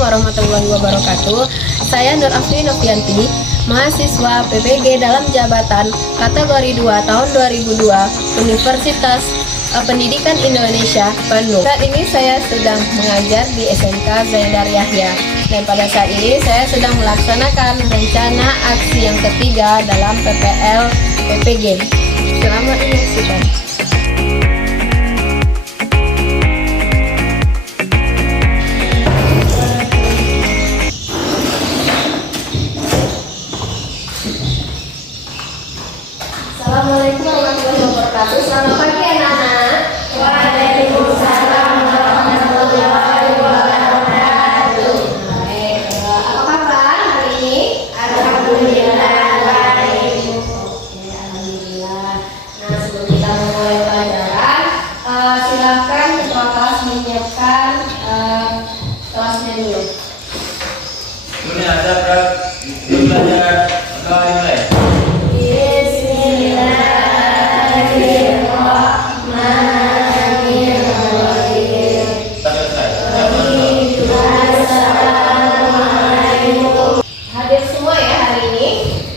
warahmatullahi wabarakatuh. Saya Nur Afri Novianti, mahasiswa PPG dalam jabatan kategori 2 tahun 2002 Universitas Pendidikan Indonesia, Bandung. Saat ini saya sedang mengajar di SMK Zaidar Yahya. Dan pada saat ini saya sedang melaksanakan rencana aksi yang ketiga dalam PPL PPG. Selamat menyaksikan. Assalamualaikum warahmatullahi wabarakatuh. Selamat pagi anak-anak. Waalaikumsalam warahmatullahi wabarakatuh. Baik, apa kabar hari ini? Alhamdulillah baik. Oke, alhamdulillah. Nah, sebelum kita memulai pelajaran, silakan ketua kelas menyiapkan kelasnya dulu. Ini ada pelajaran mulai. Hadir semua ya hari ini?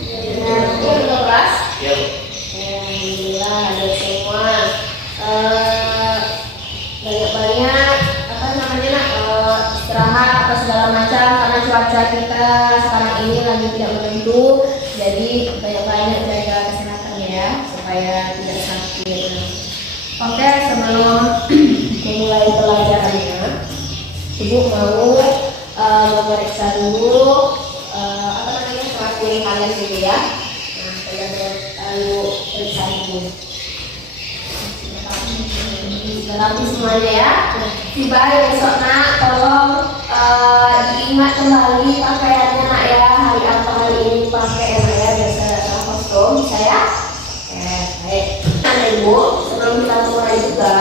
Ketua kelas? Alhamdulillah hadir semua. Banyak-banyak istirahat atau segala macam karena cuaca kita sekarang ini lagi tidak menentu. Jadi banyak-banyak jaga kesehatannya ya supaya tidak sakit. Oke, sebelum memulai pelajarannya, Ibu mau memeriksa dulu kelas kalian gitu ya. Nah, saya lalu periksa dulu. Rapi semuanya ya. Tiba besok nak, tolong diingat kembali pakaiannya nak ya. Hari apa hari ini pakai ya, biasa kostum bisa ya. Oke, baik. Nah Ibu, sebelum kita mulai juga,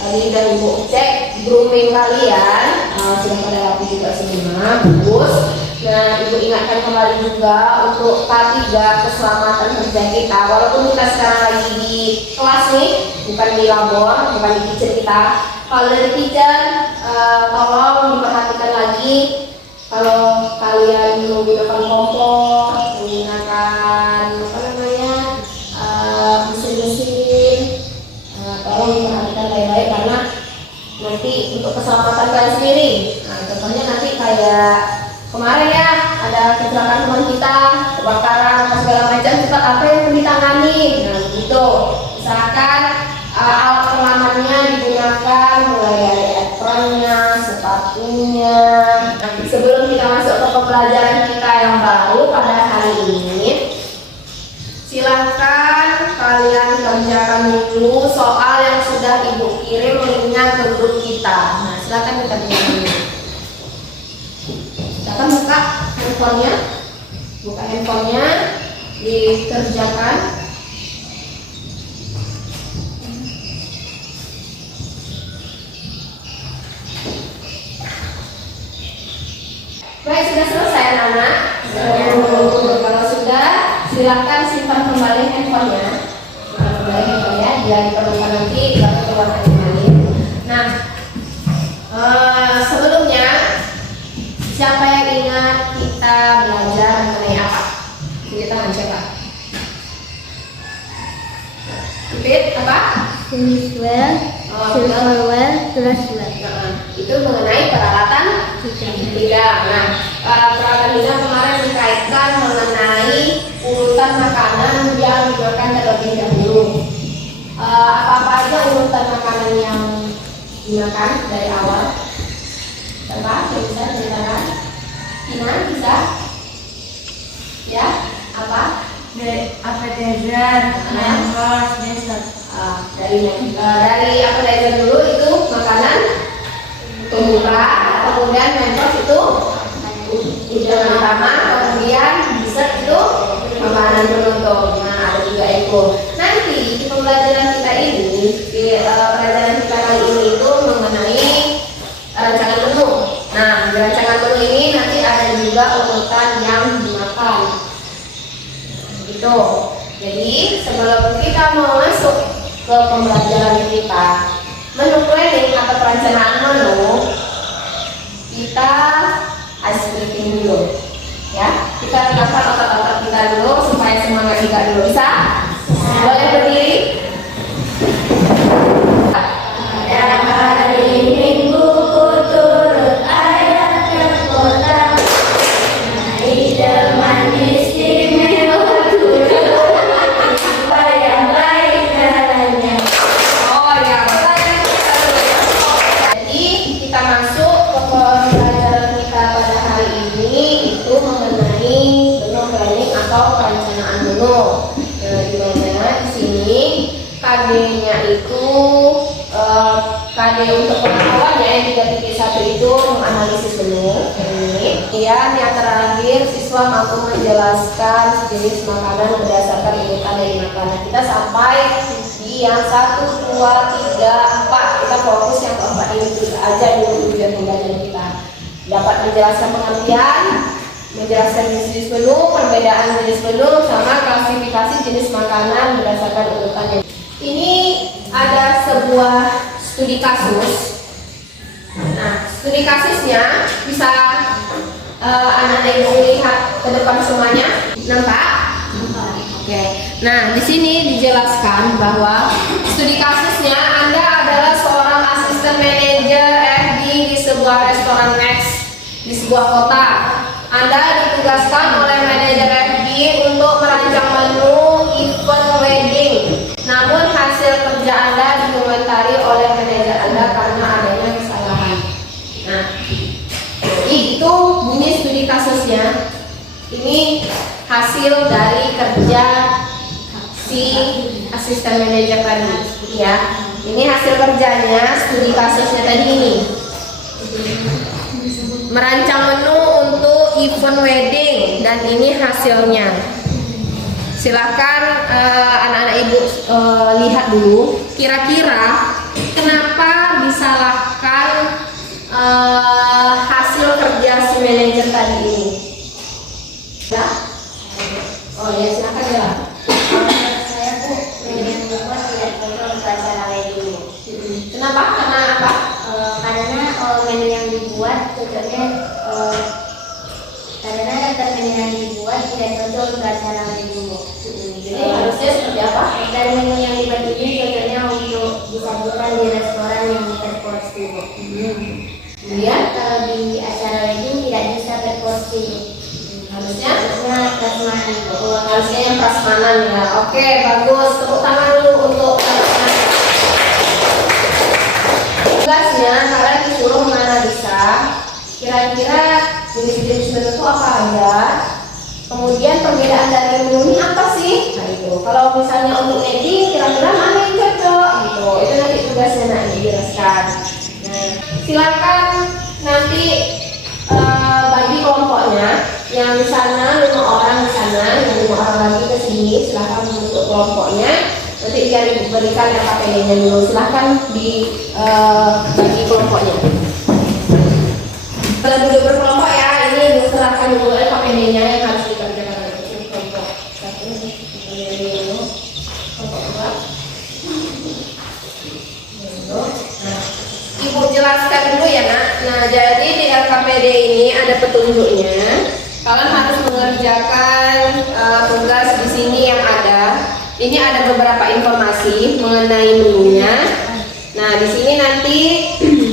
tadi udah Ibu cek grooming kalian, sudah pada rapi juga semua, bagus. Nah, Ibu ingatkan kembali juga untuk K3 keselamatan kerja kita. Walaupun kita sekarang lagi di kelas nih, bukan di labor, bukan di kitchen kita. Kalau dari kitchen, tolong diperhatikan lagi. Kalau kalian menggunakan kompor, menggunakan mesin-mesin, tolong diperhatikan baik-baik karena nanti untuk keselamatan kalian sendiri. Nah, contohnya nanti kayak kemarin ya, ada kecelakaan teman kita, kebakaran, segala macam, cepat apa yang ditangani. Nah, begitu. Usahakan alat pengamannya digunakan mulai dari apronnya, sepatunya. Nah, sebelum kita masuk ke pembelajaran kita yang baru pada hari ini, silakan kalian kerjakan dulu soal yang sudah Ibu kirim linknya ke grup kita. Nah, silakan kita dulu. Silakan buka handphonenya, dikerjakan. Baik, sudah selesai anak-anak? Kalau sudah, silakan simpan kembali handphonenya. Dia diperlukan nanti dapat keluarkan kembali. Nah, sebelumnya siapa yang ingat kita belajar mengenai apa? Tunjuk tangan siapa? Repeat apa? Silverware, glassware. Itu mengenai peralatan hidup. Nah, peralatan hidup kemarin dikaitkan mengenai urutan makanan yang dimakan terlebih dahulu. Apa-apa aja urutan makanan yang dimakan dari awal? Coba bisa ceritakan. Ina bisa? Ya, apa? Appetizer, main course, dessert. Dari appetizer dulu itu makanan pembuka, kemudian main course itu hidangan utama, kemudian dessert itu makanan penutup. Nah, ada juga itu. Nanti di pembelajaran kita ini, di pelajaran kita kali ini itu mengenai rancangan menu. Nah, di rancangan menu ini nanti ada juga urutan yang dimakan. Gitu. Jadi sebelum kita mau masuk ke pembelajaran kita, menu planning atau perencanaan menu, kita sleeping dulu. Ya, kita renangkan otot-otot kita dulu supaya semangat juga dulu. Bisa? Boleh berdiri? Pada hari Minggu ku turut ayah ke kota, naik teman istimewa siapa yang baik jalannya. Oh ya, jadi kita masuk ke pelajaran kita pada hari ini itu mengenai menu planning atau perencanaan menu. Nah, di mana di sini KD-nya itu KD untuk pengetahuannya yang 3.1 itu menganalisis menu. Kemudian yang terakhir siswa mampu menjelaskan jenis makanan berdasarkan urutan dari makanan. Kita sampai di yang 1, 2, 3, 4. Kita fokus yang keempat ini aja dulu tujuan pembelajaran kita. Dapat menjelaskan pengertian, menjelaskan jenis menu, perbedaan jenis menu, sama klasifikasi jenis makanan berdasarkan urutannya. Ini ada sebuah studi kasus. Nah, studi kasusnya bisa anak-anak ibu lihat ke depan semuanya. Nampak? Oke. Nah, di sini dijelaskan bahwa studi kasusnya Anda adalah seorang asisten manajer FD di sebuah restoran Max di sebuah kota. Anda ditugaskan oleh manajer FD untuk merancang menu event wedding. Namun hasil kerja Anda dikomentari oleh manajer Anda karena adanya kesalahan. Nah, itu bunyi studi kasusnya. Ini hasil dari kerja si asisten manajer tadi, ya. Ini hasil kerjanya, studi kasusnya tadi ini. Merancang menu untuk event wedding dan ini hasilnya. Silakan anak-anak ibu lihat dulu. Kira-kira kenapa disalahkan hasil kerja si manajer tadi ini? Ya? Oh ya, silakan ya. Saya tuh yang membuat tidak cocok untuk acara wedding. Kenapa? Karena apa? Karena menu yang dibuat cocoknya karena daftar menu yang dibuat tidak cocok untuk acara wedding. Jadi harusnya seperti apa? Dan menu yang dibuat ini cocoknya untuk disajikan di restoran yang berporsi. Kemudian Kalau di acara wedding tidak bisa berporsi. harusnya Prasmanan. harusnya yang prasmanan ya. Oke, bagus. Tepuk tangan dulu untuk prasmanan. Tugasnya kalian disuruh menganalisa kira-kira jenis-jenis menu itu apa aja. Kemudian perbedaan dari menu ini apa sih? Nah itu. Kalau misalnya untuk wedding kira-kira mana yang cocok gitu. Itu nanti tugasnya nanti dijelaskan. Nah, silakan nanti bagi kelompoknya. Yang di sana 5 orang di sana, yang 5 orang lagi ke sini. Silakan untuk kelompoknya. Nanti diberikan KPD-nya dulu. Silakan bagi kelompoknya. Kalau duduk berkelompok ya, ini diserahkan dulu KPD-nya yang harus dikerjakan oleh kelompok. Satu, dulu, kelompok 2. Nah, Ibu jelaskan dulu ya nak. Nah, jadi di LKPD ini ada petunjuknya. Kalian harus mengerjakan tugas di sini yang ada. Ini ada beberapa informasi mengenai menunya. Nah, di sini nanti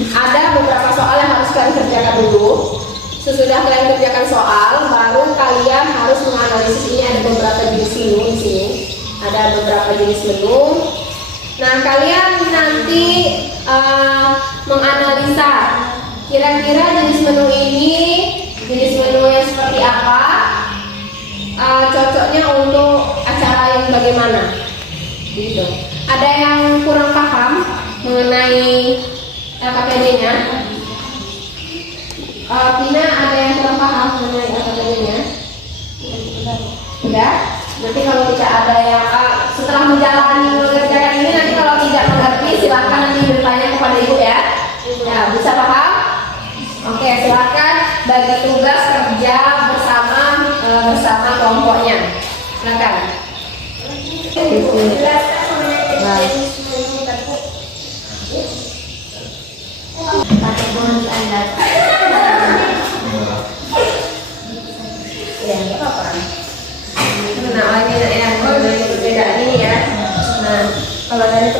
ada beberapa soal yang harus kalian kerjakan dulu. Sesudah kalian kerjakan soal, baru kalian harus menganalisis. Ini ada beberapa jenis menu di sini. Ada beberapa jenis menu. Nah, kalian nanti menganalisa kira-kira jenis menu ini, jenis menu yang seperti apa, cocoknya untuk acara yang bagaimana, gitu. Ada yang kurang paham mengenai LKPD-nya? Pina, ada yang kurang paham mengenai LKPD-nya? Udah? Nanti kalau tidak ada yang setelah menjalani mengerjakan ini, nanti kalau tidak mengerti silakan nanti bertanya kepada ibu ya. Ya, bisa paham? Oke, silakan bagi tugas kerja bersama kelompoknya. Silakan. Pakai bonus Anda.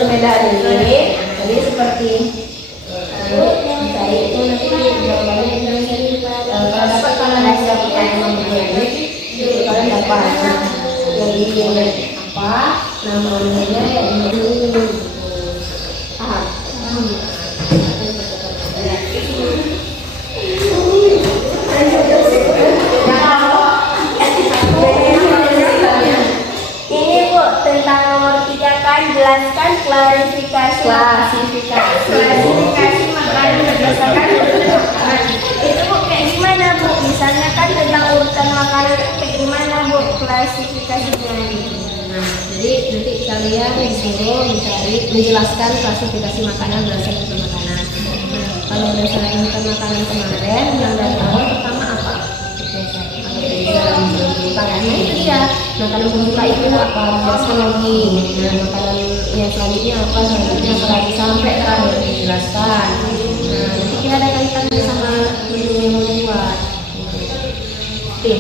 perbedaan ini, jadi seperti mencari itu nanti jawabannya ini kalau dapat kalian hasil yang memberi itu kalian dapat. Jadi apa namanya yang ini paham? Ini Bu tentang nomor 3 kan, jelaskan klasifikasi makanan berdasarkan urutan makanan. Itu Bu kayak gimana Bu? Misalnya kan tentang urutan makanan kayak gimana Bu klasifikasinya? Nah, jadi nanti kalian disuruh mencari, menjelaskan klasifikasi makanan berdasarkan urutan makanan. Nah, kalau berdasarkan urutan makanan kemarin, yang dari awal pertama apa? Makanannya itu dia. Makanan pembuka itu apa? Jelaskan lagi. Nah, makanan yang selanjutnya apa? Selanjutnya apa lagi sampai terakhir dijelaskan. Nah, nanti kita ada kaitannya sama menu yang mau dibuat. Oke.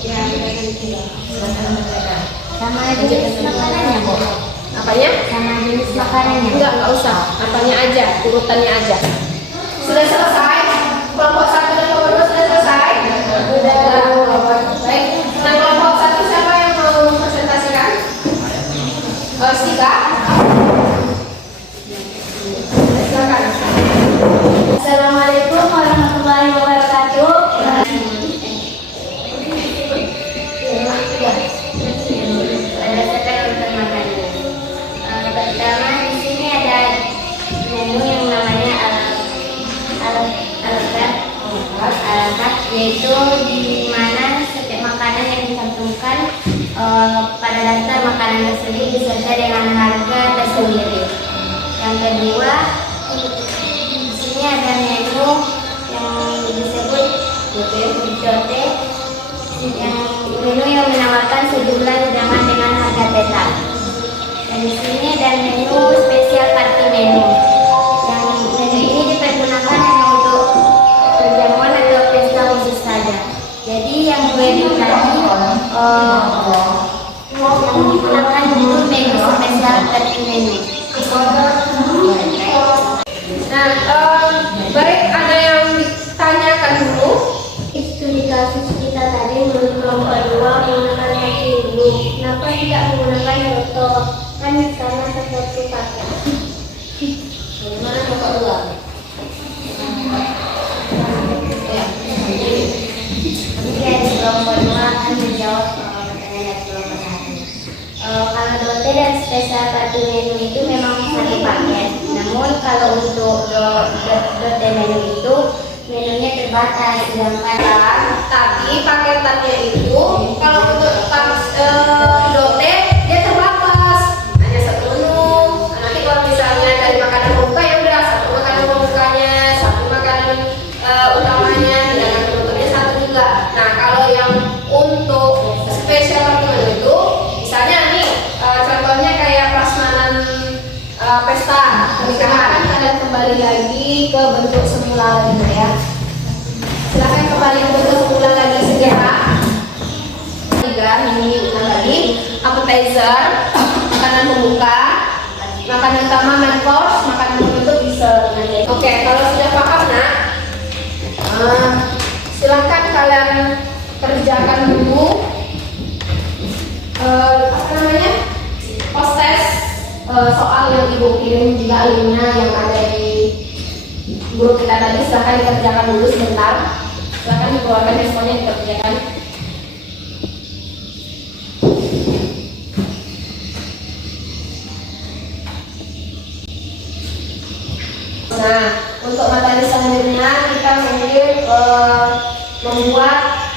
Ya, Sama jenis makanannya Bu? apanya? Sama jenis makanannya? Enggak usah. Apanya aja, urutannya aja. Sudah selesai? Kelompok 1 dan kelompok 2 sudah selesai? Sudah. Baik. Nah, kelompok 1 siapa yang mau presentasikan? Stika? Silakan. Assalamualaikum warahmatullahi wabarakatuh. Berdasarkan urutan makanan. Pertama di sini ada menu yang namanya al-kat, yaitu di mana setiap makanan yang dicantumkan pada daftar makanan tersebut disertai dengan harga tersendiri. Yang kedua, di sini ada menu yang disebut jote, yang menu yang menawarkan sejumlah hidangan dengan harga tetap. Dan di sini ada menu spesial party menu. Yang menu ini dipergunakan hanya untuk perjamuan atau pesta khusus saja. Jadi yang wedding tadi yang digunakan itu menu spesial party menu. Nah, baik, ada yang ditanyakan dulu? Studi kasus kita tadi menurut kelompok 2 menggunakan kaki dulu. Kenapa tidak menggunakan foto? Kan sama seperti pakai. Bagaimana kelompok 2? Ya. Kemudian di kelompok 2 akan menjawab pertanyaan dari kelompok 1. Kalau dote dan spesial party menu itu memang satu paket. Namun kalau untuk dote menu itu menunya terbatas, sedangkan Tapi paketannya itu kalau untuk dote dia terbatas, hanya satu menu. Nanti kalau misalnya dari makanan pembuka ya udah satu makanan pembukanya, satu makanan utamanya, dan penutupnya satu juga. Nah, kalau yang untuk spesial menu itu, misalnya nih contohnya kayak prasmanan pesta pernikahan, kalian kembali lagi ke bentuk semula gitu ya. Silahkan kembali ke bentuk semula lagi segera. 3 ini ulang lagi. Appetizer, makanan pembuka, makanan utama main course, makanan penutup dessert. Oke, kalau sudah paham nak, silahkan kalian kerjakan dulu apa namanya proses soal yang ibu kirim juga linknya yang ada di grup kita tadi. Silahkan dikerjakan dulu sebentar. Silahkan dikeluarkan responnya dikerjakan. Nah, untuk materi selanjutnya kita mungkin membuat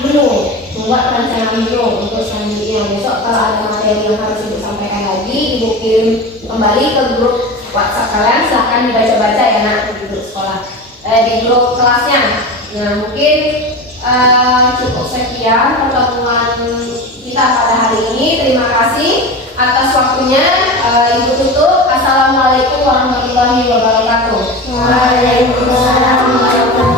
rancangan menu untuk selanjutnya. Besok kalau ada materi yang harus ibu sampaikan lagi, ibu kirim kembali ke grup WhatsApp kalian. Silahkan dibaca-baca ya nak di grup sekolah, di grup kelasnya. Nah, mungkin cukup sekian pertemuan kita pada hari ini. Terima kasih atas waktunya. Ibu tutup. Assalamualaikum warahmatullahi wabarakatuh. Waalaikumsalam warahmatullahi wabarakatuh.